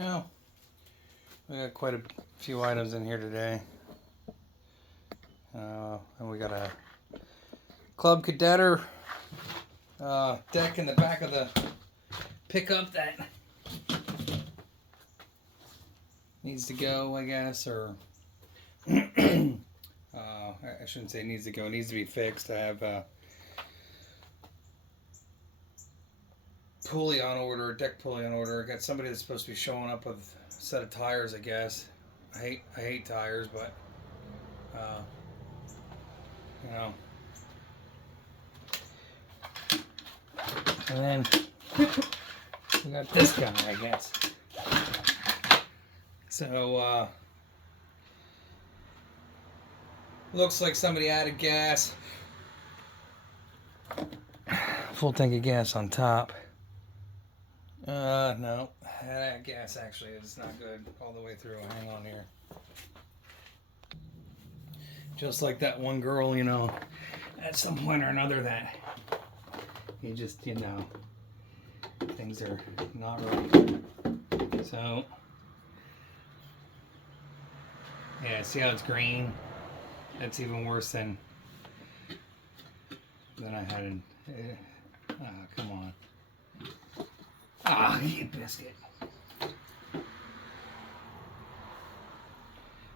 Well, we got quite a few items in here today. And we got a Club Cadetter deck in the back of the pickup that needs to go, I guess, or I shouldn't say needs to go. It needs to be fixed. I have pulley on order, deck pulley on order. I got somebody that's supposed to be showing up with a set of tires, I guess. I hate tires, but you know. And then we got this guy, I guess. So looks like somebody added gas. Full tank of gas on top. No, that gas actually is not good all the way through. Hang on here. Just like that one girl, you know, at some point or another that you just, you know, things are not right. So, yeah, see how it's green? That's even worse than I had in, come on. Ah, you biscuit.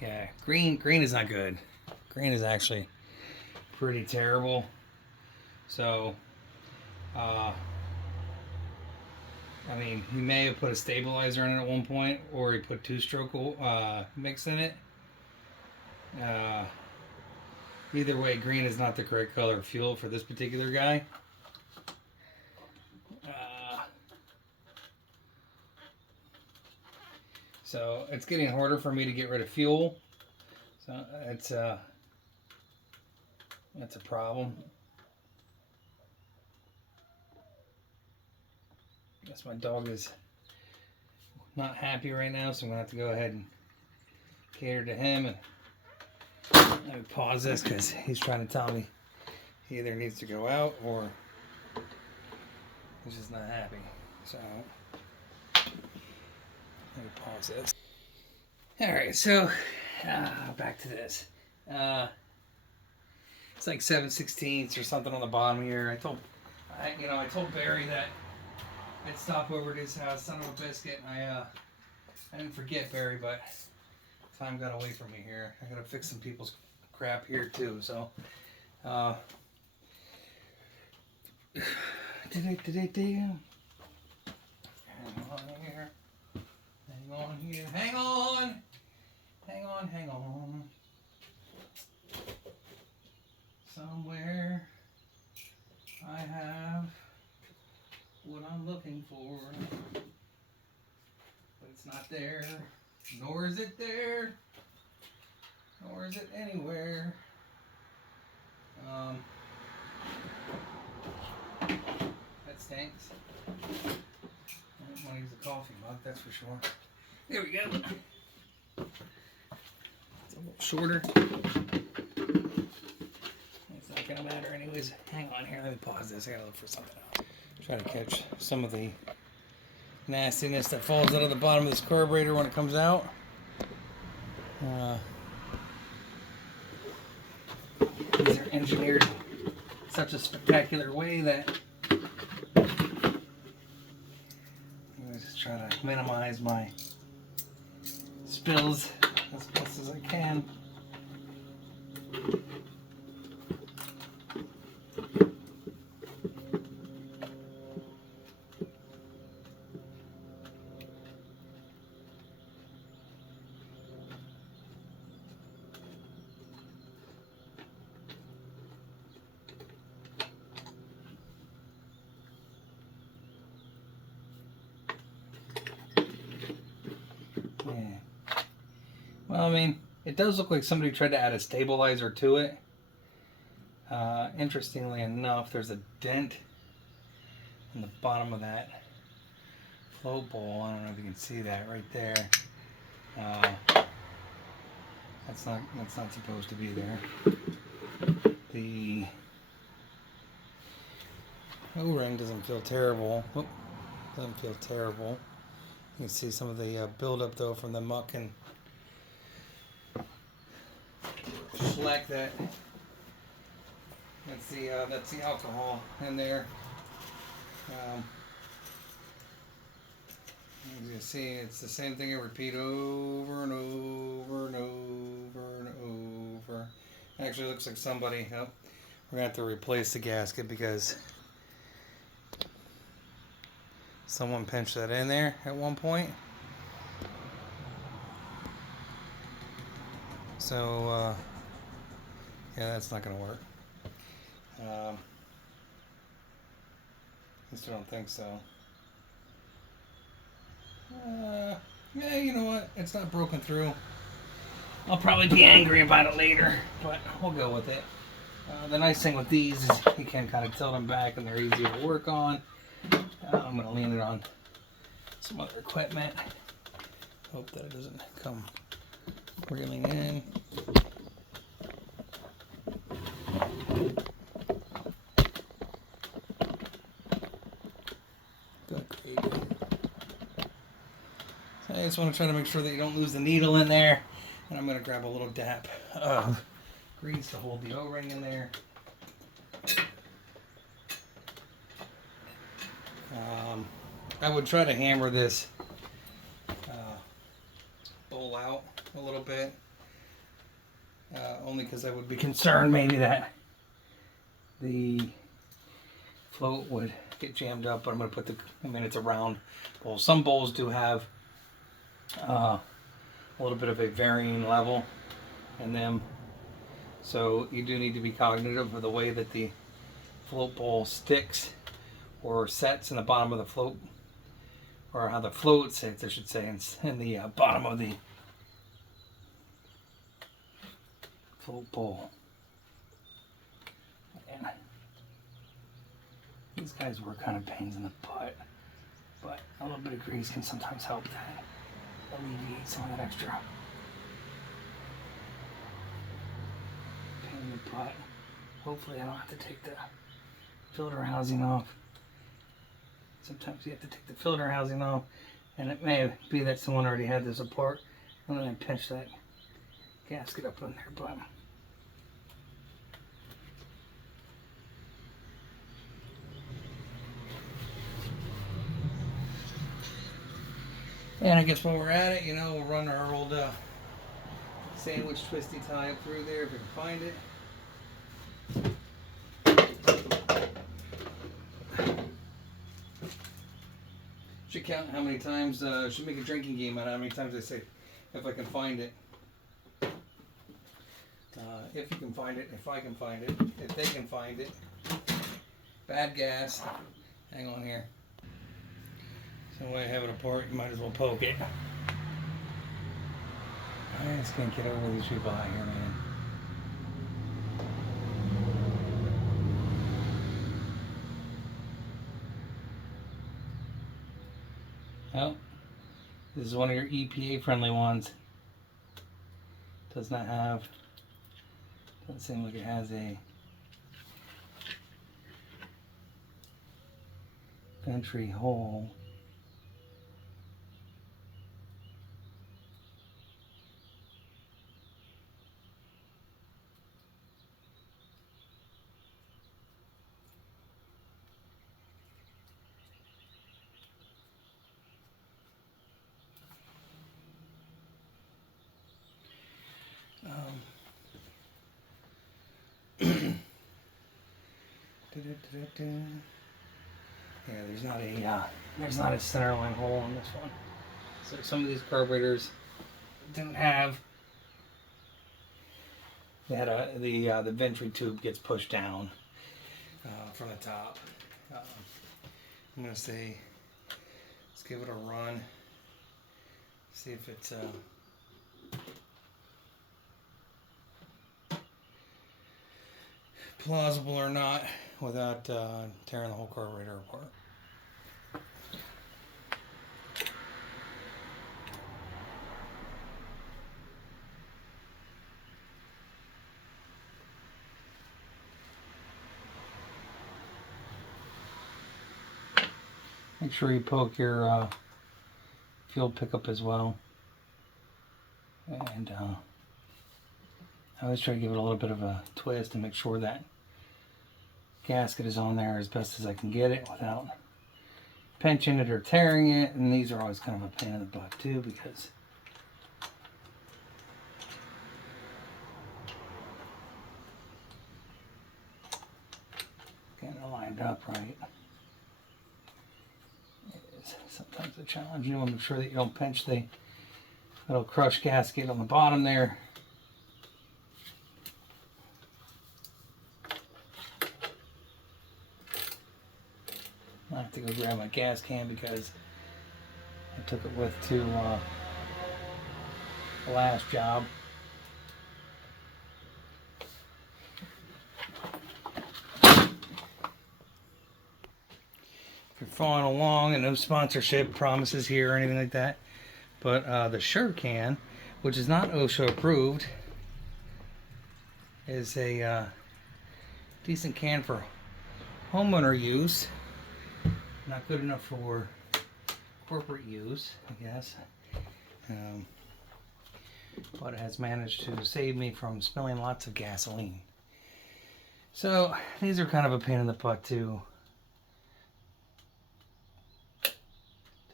Yeah, green is not good. Green is actually pretty terrible. So, I mean, he may have put a stabilizer in it at one point, or he put two-stroke mix in it. Either way, green is not the correct color of fuel for this particular guy. So it's getting harder for me to get rid of fuel. So that's a problem. I guess my dog is not happy right now, so I'm gonna have to go ahead and cater to him. And let me pause this because he's trying to tell me he either needs to go out or he's just not happy. So let me pause this. All right, so back to this. It's like 7/16 or something on the bottom here. I told Barry that I'd stop over at his house, son of a biscuit. I didn't forget Barry, but time got away from me here. I gotta fix some people's crap here too. So, hang on. Somewhere I have what I'm looking for, but it's not there, nor is it there, nor is it anywhere. That stinks. I don't want to use a coffee mug, that's for sure. There we go. It's a little shorter. It's not gonna matter anyways. Hang on here, let me pause this. I gotta look for something else. Try to catch some of the nastiness that falls out of the bottom of this carburetor when it comes out. These are engineered in such a spectacular way that I'm just trying to minimize my spills as best as I can. Well, I mean, it does look like somebody tried to add a stabilizer to it. Interestingly enough, there's a dent in the bottom of that float bowl. I don't know if you can see that right there. That's not supposed to be there. The O-ring doesn't feel terrible. Doesn't feel terrible. You can see some of the buildup though from the muck and shellac that. That's the alcohol in there. As you can see, it's the same thing I repeat over and over and over and over. Actually, it looks like somebody. Oh, we're gonna have to replace the gasket because someone pinched that in there at one point. So yeah, that's not gonna work. At least I don't think so. Yeah, you know what? It's not broken through. I'll probably be angry about it later, but we'll go with it. The nice thing with these is you can kind of tilt them back and they're easier to work on. I'm going to lean it on some other equipment. Hope that it doesn't come reeling in. Good gravy. So I just want to try to make sure that you don't lose the needle in there. And I'm going to grab a little dap of grease to hold the O-ring in there. I would try to hammer this bowl out a little bit, only because I would be concerned maybe that the float would get jammed up. But I'm going to put it's a round bowl. Some bowls do have a little bit of a varying level in them, so you do need to be cognitive of the way that the float bowl sticks or sets in the bottom of the float, or how the float sits, I should say, in the bottom of the float bowl. And these guys were kind of pains in the butt, but a little bit of grease can sometimes help that, alleviate some of that extra pain in the butt. Hopefully I don't have to take the filter housing off. Sometimes you have to take the filter housing off, and it may be that someone already had this apart, and then I pinch that gasket up on their butt. And I guess while we're at it, we'll run our old sandwich twisty tie up through there if we can find it. Should count how many times, should make a drinking game out of how many times I say, if I can find it. If you can find it, if I can find it, if they can find it. Bad gas. Hang on here. So when I have it apart, you might as well poke it. I just can't get over these people out here, man. Well, this is one of your EPA friendly ones. Does not have, doesn't seem like it has a entry hole. Yeah, there's not a center line hole on this one. So some of these carburetors didn't have. They had the venturi tube gets pushed down from the top. I'm gonna say, let's give it a run. See if it's plausible or not without tearing the whole carburetor apart. Make sure you poke your fuel pickup as well. And I always try to give it a little bit of a twist and make sure that gasket is on there as best as I can get it without pinching it or tearing it. And these are always kind of a pain in the butt too, because getting it lined up right is sometimes a challenge. You want to make sure that you don't pinch the little crush gasket on the bottom there. I have to go grab my gas can because I took it with to the last job. If you're following along, and no sponsorship promises here or anything like that, but the Shurcan, which is not OSHA approved, is a decent can for homeowner use. Not good enough for corporate use, I guess. But it has managed to save me from spilling lots of gasoline. So these are kind of a pain in the butt to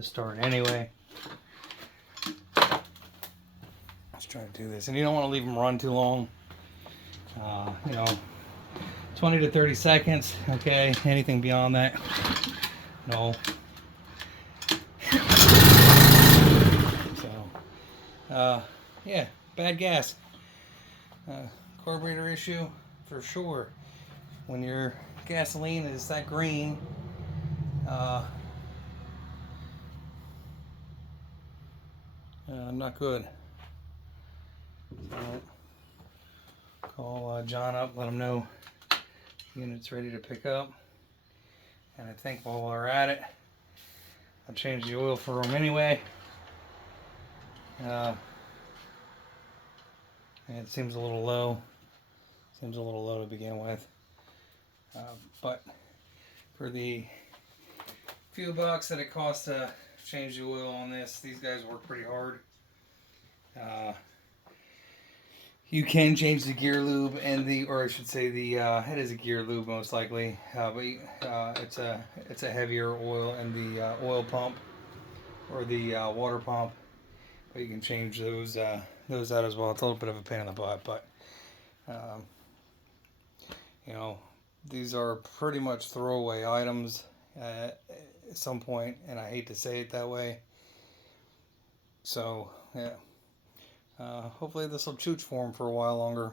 start anyway. Let's try to do this. And you don't want to leave them run too long. 20 to 30 seconds. Okay, anything beyond that, no. So, yeah, bad gas. Carburetor issue for sure. When your gasoline is that green, not good. So, call John up, let him know unit's ready to pick up. And I think while we're at it, I'll change the oil for him anyway. And it seems a little low. Seems a little low to begin with. But for the few bucks that it costs to change the oil on this, these guys work pretty hard. You can change the gear lube and or I should say it is a gear lube most likely, but it's a heavier oil in the oil pump or the water pump, but you can change those out as well. It's a little bit of a pain in the butt, but these are pretty much throwaway items at some point, and I hate to say it that way. So yeah. Hopefully this will chooch for him for a while longer.